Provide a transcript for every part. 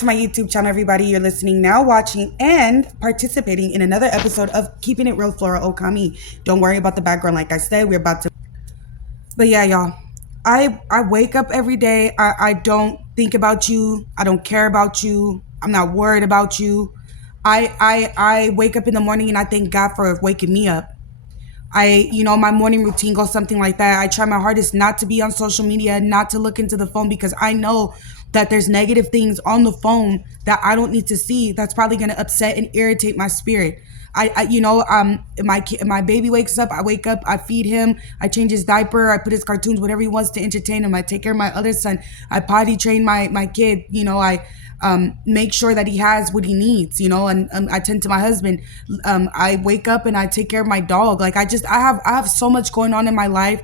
to my YouTube channel, everybody. You're listening now, watching, and participating in another episode of Keeping It Real, Flora Okami. Don't worry about the background. Like I said, we're about to... But yeah, y'all. I wake up every day. I don't think about you. I don't care about you. I'm not worried about you. I wake up in the morning and I thank God for waking me up. My morning routine goes something like that. I try my hardest not to be on social media, not to look into the phone, because I know that there's negative things on the phone that I don't need to see. That's probably going to upset and irritate my spirit. My baby wakes up, I wake up, I feed him, I change his diaper, I put his cartoons, whatever he wants to entertain him. I take care of my other son. I potty train my kid. I make sure that he has what he needs, and I tend to my husband. I wake up and I take care of my dog. Like I have so much going on in my life.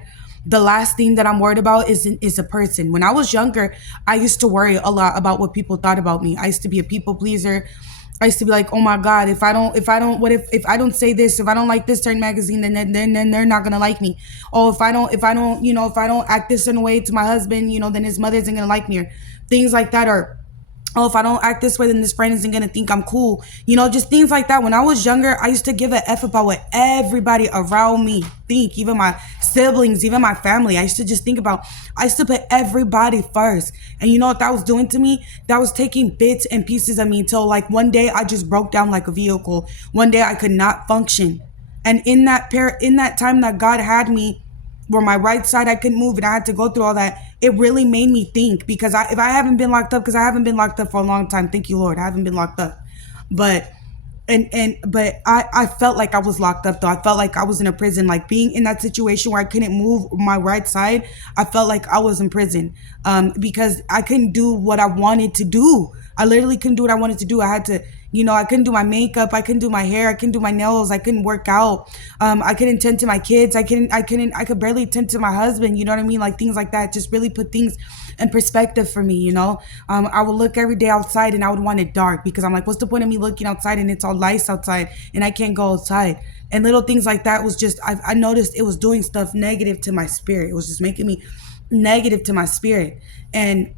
The last thing that I'm worried about is a person. When I was younger, I used to worry a lot about what people thought about me. I used to be a people pleaser. I used to be like, oh my God, if I don't say this, if I don't like this certain magazine, then they're not gonna like me. Oh, if I don't act this certain way to my husband, then his mother isn't gonna like me, or things like that. Or oh, if I don't act this way, then this friend isn't gonna think I'm cool. Just things like that. When I was younger, I used to give a F about what everybody around me think, even my siblings, even my family. I used to put everybody first. And you know what that was doing to me? That was taking bits and pieces of me until like one day I just broke down like a vehicle. One day I could not function. And in that time that God had me, where my right side I couldn't move and I had to go through all that, it really made me think. Because if I haven't been locked up, because I haven't been locked up for a long time, thank you Lord, I haven't been locked up, but I felt like I was locked up though. I felt like I was in a prison, like being in that situation where I couldn't move my right side. I felt like I was in prison, because I couldn't do what I wanted to do. I literally couldn't do what I wanted to do. I had to, I couldn't do my makeup. I couldn't do my hair. I couldn't do my nails. I couldn't work out. I couldn't tend to my kids. I could barely tend to my husband. You know what I mean? Like things like that just really put things in perspective for me, I would look every day outside and I would want it dark, because I'm like, what's the point of me looking outside and it's all lights outside and I can't go outside? And little things like that was just, I noticed it was doing stuff negative to my spirit. It was just making me negative to my spirit. And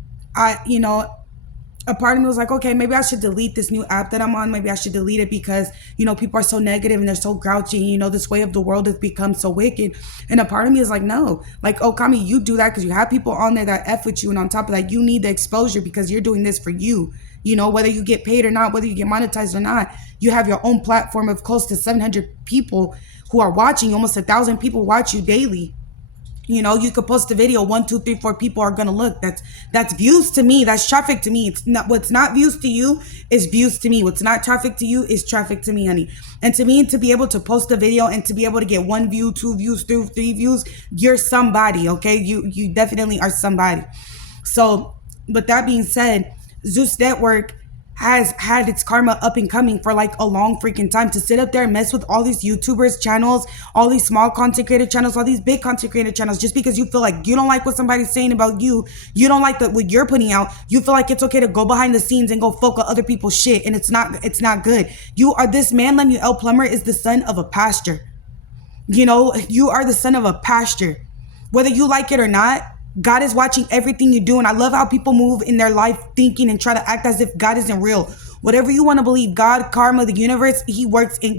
a part of me was like, okay, maybe I should delete this new app that I'm on. Maybe I should delete it because, people are so negative and they're so grouchy. This way of the world has become so wicked. And a part of me is like, no, like, oh, Kami, you do that because you have people on there that F with you. And on top of that, you need the exposure because you're doing this for you. Whether you get paid or not, whether you get monetized or not, you have your own platform of close to 700 people who are watching. Almost 1,000 people watch you daily. You could post a video, 1, 2, 3, 4 people are gonna look. That's views to me. That's traffic to me. It's not, what's not views to you is views to me. What's not traffic to you is traffic to me, honey. And to me, to be able to post a video and to be able to get 1 view, 2 views, 3 views, you're somebody, okay? You definitely are somebody. So, with that being said, Zeusnetwork has had its karma up and coming for like a long freaking time. To sit up there and mess with all these YouTubers channels, all these small content creator channels, all these big content creator channels, just because you feel like you don't like what somebody's saying about you, you don't like what you're putting out, you feel like it's okay to go behind the scenes and go fuck with other people's shit, and it's not good. This man Lemuel Plummer is the son of a pastor. You are the son of a pastor. Whether you like it or not, God is watching everything you do. And I love how people move in their life thinking and try to act as if God isn't real. Whatever you want to believe, God, karma, the universe,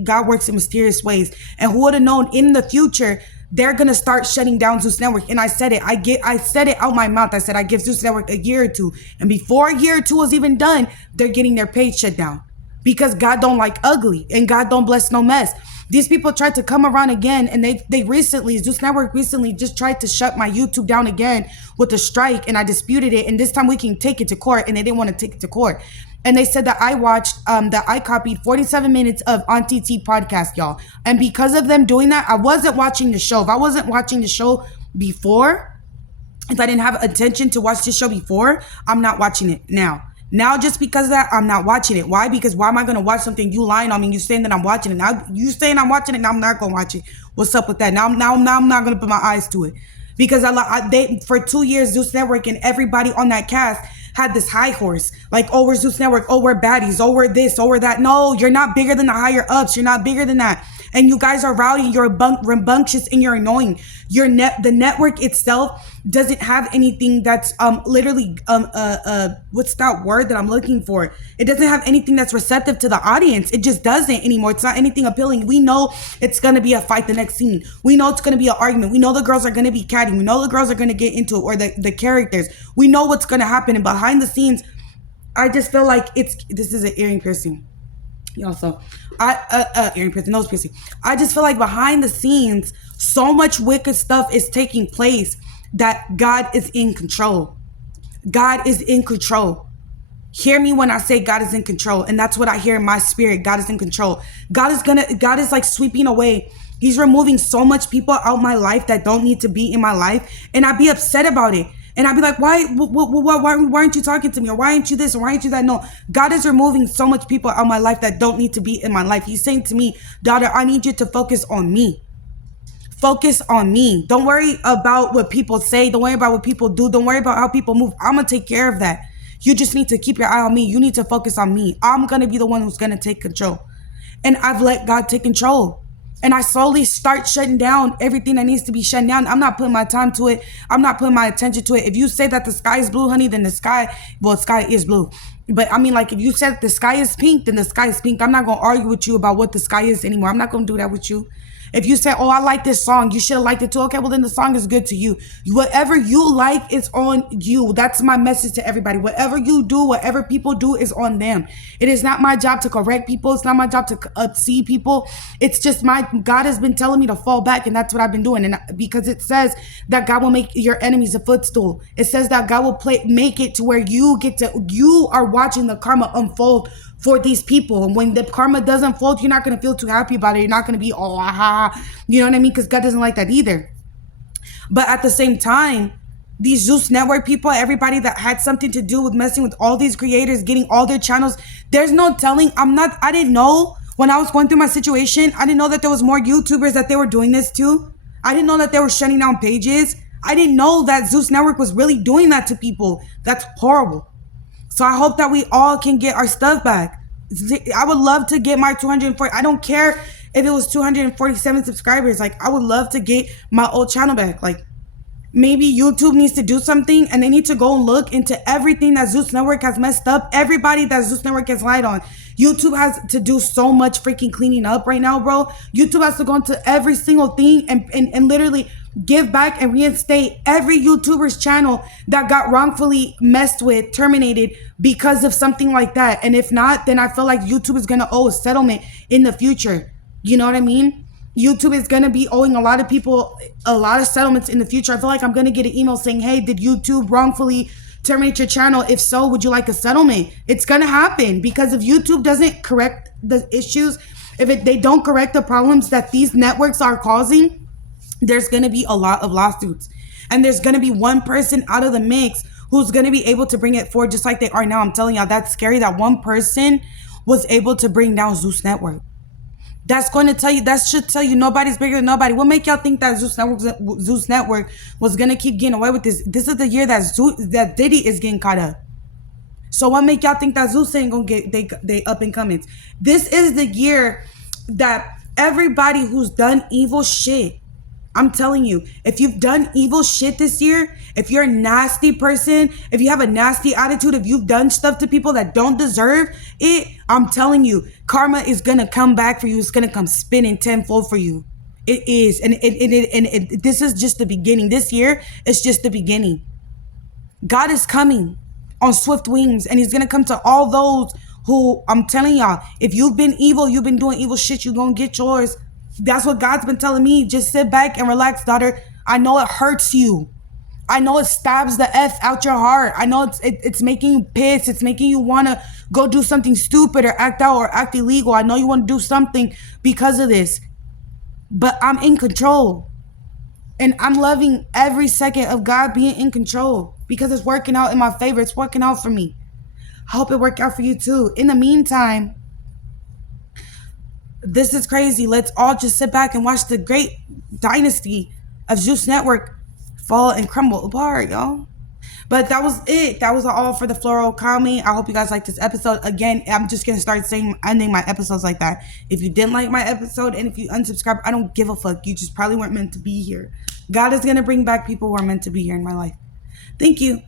God works in mysterious ways. And who would have known in the future, they're going to start shutting down Zeusnetwork. And I said it. I said it out my mouth. I said, I give Zeusnetwork a year or two. And before a year or two was even done, they're getting their page shut down. Because God don't like ugly and God don't bless no mess. These people tried to come around again, and Zeusnetwork recently just tried to shut my YouTube down again with a strike, and I disputed it, and this time we can take it to court, and they didn't want to take it to court. And they said that I copied 47 minutes of On TT podcast, y'all. And because of them doing that, I wasn't watching the show. If I wasn't watching the show before, if I didn't have attention to watch the show before, I'm not watching it now. Now, just because of that, I'm not watching it. Why? Because why am I going to watch something you lying on me? You saying that I'm watching it. Now you saying I'm watching it. Now I'm not going to watch it. What's up with that? Now I'm not going to put my eyes to it. Because for 2 years, Zeusnetwork and everybody on that cast had this high horse. Like, oh, we're Zeusnetwork. Oh, we're baddies. Oh, we're this. Oh, we're that. No, you're not bigger than the higher ups. You're not bigger than that. and you guys are rowdy, you're rambunctious, and you're annoying. The network itself doesn't have anything that's literally what's that word that I'm looking for? It doesn't have anything that's receptive to the audience. It just doesn't anymore. It's not anything appealing. We know it's gonna be a fight the next scene. We know it's gonna be an argument. We know the girls are gonna be catting. We know the girls are gonna get into it, or the characters. We know what's gonna happen, and behind the scenes, I just feel like this is an earring piercing. Also, earring piercing, nose piercing. I just feel like behind the scenes, so much wicked stuff is taking place that God is in control. God is in control. Hear me when I say God is in control, and that's what I hear in my spirit. God is in control. God is like sweeping away. He's removing so much people out my life that don't need to be in my life, and I'd be upset about it. And I'd be like, why aren't you talking to me? Or why aren't you this? Or why aren't you that? No, God is removing so much people out of my life that don't need to be in my life. He's saying to me, daughter, I need you to focus on me. Focus on me. Don't worry about what people say. Don't worry about what people do. Don't worry about how people move. I'm going to take care of that. You just need to keep your eye on me. You need to focus on me. I'm going to be the one who's going to take control. And I've let God take control. And I slowly start shutting down everything that needs to be shut down. I'm not putting my time to it. I'm not putting my attention to it. If you say that the sky is blue, honey, then the sky is blue. But I mean, like, if you said the sky is pink, then the sky is pink. I'm not going to argue with you about what the sky is anymore. I'm not going to do that with you. If you say, oh, I like this song, you should have liked it too. Okay, well, then the song is good to you. Whatever you like is on you. That's my message to everybody. Whatever you do, whatever people do is on them. It is not my job to correct people. It's not my job to see people. It's just God has been telling me to fall back, and that's what I've been doing. And because it says that God will make your enemies a footstool. It says that God will make it to where you are watching the karma unfold for these people. And when the karma doesn't unfold, you're not going to feel too happy about it. You're not going to be, oh, aha. You know what I mean? Because God doesn't like that either. But at the same time, these Zeus Network people, everybody that had something to do with messing with all these creators, getting all their channels, there's no telling. I didn't know when I was going through my situation. I didn't know that there was more YouTubers that they were doing this to. I didn't know that they were shutting down pages. I didn't know that Zeus Network was really doing that to people. That's horrible. So I hope that we all can get our stuff back. I would love to get my 240. I don't care if it was 247 subscribers. Like, I would love to get my old channel back. Like, maybe YouTube needs to do something, and they need to go and look into everything that Zeus Network has messed up. Everybody that Zeus Network has lied on. YouTube has to do so much freaking cleaning up right now, bro. YouTube has to go into every single thing and literally give back and reinstate every YouTuber's channel that got wrongfully messed with, terminated because of something like that. And if not, then I feel like YouTube is going to owe a settlement in the future. You know what I mean? YouTube is going to be owing a lot of people a lot of settlements in the future. I feel like I'm going to get an email saying, hey, did YouTube wrongfully terminate your channel? If so, would you like a settlement? It's going to happen, because if YouTube doesn't correct the issues, they don't correct the problems that these networks are causing, there's going to be a lot of lawsuits. And there's going to be one person out of the mix who's going to be able to bring it forward just like they are now. I'm telling y'all, that's scary that one person was able to bring down Zeus Network. That should tell you nobody's bigger than nobody. What make y'all think that Zeus Network was going to keep getting away with this? This is the year that Diddy is getting caught up. So what make y'all think that Zeus ain't going to get they up and coming? This is the year that everybody who's done evil shit, I'm telling you, if you've done evil shit this year, if you're a nasty person, if you have a nasty attitude, if you've done stuff to people that don't deserve it, I'm telling you, karma is going to come back for you. It's going to come spinning tenfold for you. It is. And this is just the beginning. This year, it's just the beginning. God is coming on swift wings, and he's going to come to all those who, I'm telling y'all, if you've been evil, you've been doing evil shit, you're going to get yours. That's what God's been telling me. Just sit back and relax, daughter. I know it hurts you. I know it stabs the F out your heart. I know it's making you pissed. It's making you want to go do something stupid or act out or act illegal. I know you want to do something because of this. But I'm in control. And I'm loving every second of God being in control, because it's working out in my favor. It's working out for me. I hope it work out for you too. In the meantime, this is crazy. Let's all just sit back and watch the great dynasty of Zeus Network fall and crumble apart, y'all. But that was it. That was all for the floral economy. I hope you guys liked this episode. Again, I'm just gonna start saying ending my episodes like that. If you didn't like my episode and if you unsubscribe, I don't give a fuck. You just probably weren't meant to be here. God is gonna bring back people who are meant to be here in my life. Thank you.